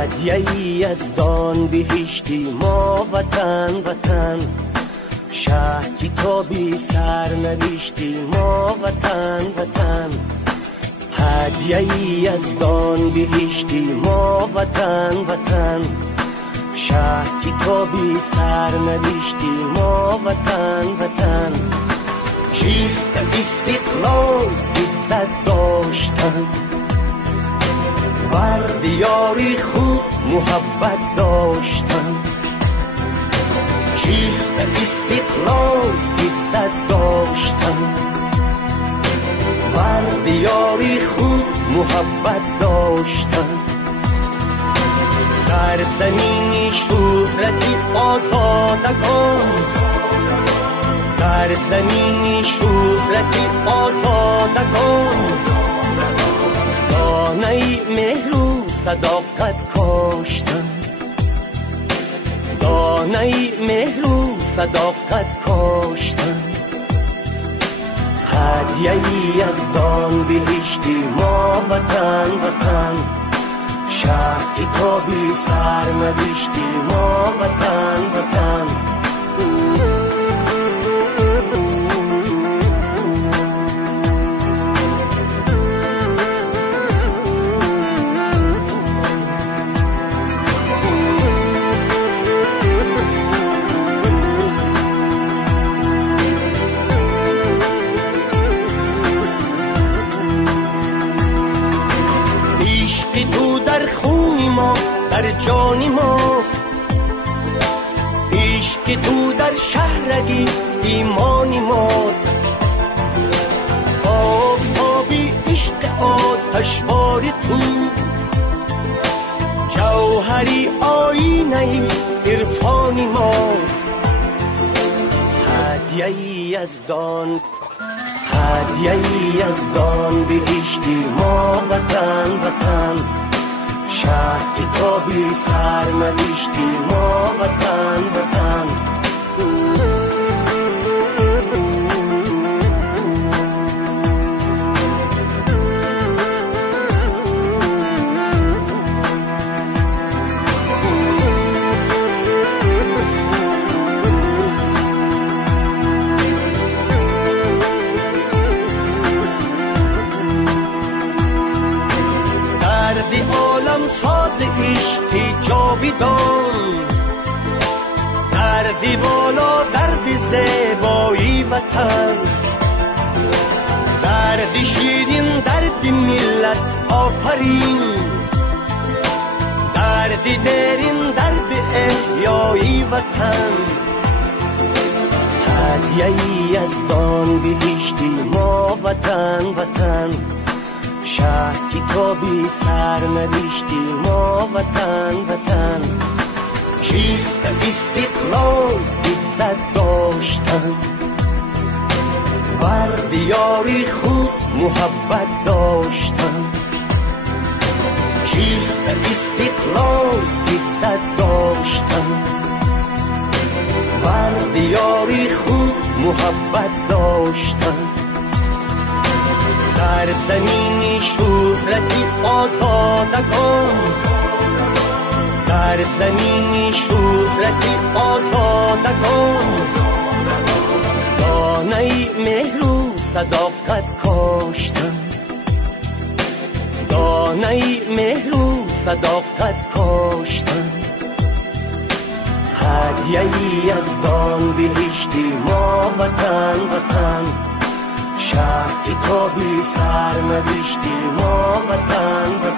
هدیه‌ای از دان بهشتی ما وطن وطن، شهری تو بی سر نوشتی ما وطن وطن. هدیه‌ای از دان بهشتی ما وطن وطن، شهری تو بی سر نوشتی ما وطن وطن. چیست استقلال عزت داشتن، بر دیاری خود محبت داشتن. چیست استقلال عزت داشتن، بر دیاری خود محبت داشتن. در زمین شهرتی آزادگان، در زمین شهرتی آزادگان، دانه مهر و صداقت کاشتن، دانه مهر و صداقت کاشتن. هدیه‌ای از دان بهشتی ما وطن وطن، شهری تو بی سر نوشتی ما وطن وطن. تو در خونی ما در جانی ماست، عشق تو در شهرگی ایمانی ماست. آفتابی عشق آتشبار تو، جوهری آینه عرفانی ماست. هدیه‌ای از دان، هدیه‌ای از دان بهشتی ما وطن وطن، شهری تو بی سر نوشتی ما وطن وطن. ساز عشقی جاویدان، دردی والا درد زیبایی وطن، درد شیرین درد ملت آفرین، درد درین درد احیایی وطن. هدیه‌ای از دان بهشتی ما وطن وطن، شهری تو بی سر نوشتی ما وطن وطن. چیست استقلال عزت داشتن، بر دیاری خود محبت داشتن. چیست استقلال عزت داشتن، بر دیاری خود محبت داشتن. در زمین شهرتی آزادگان، در زمین شهرتی آزادگان، دانه مهر و صداقت کاشتن، دانه مهر و صداقت کاشتن. هدیه‌ای از دان بهشتی ما وطن وطن، شهری تو بی سر نوشتی ما وطن وطن.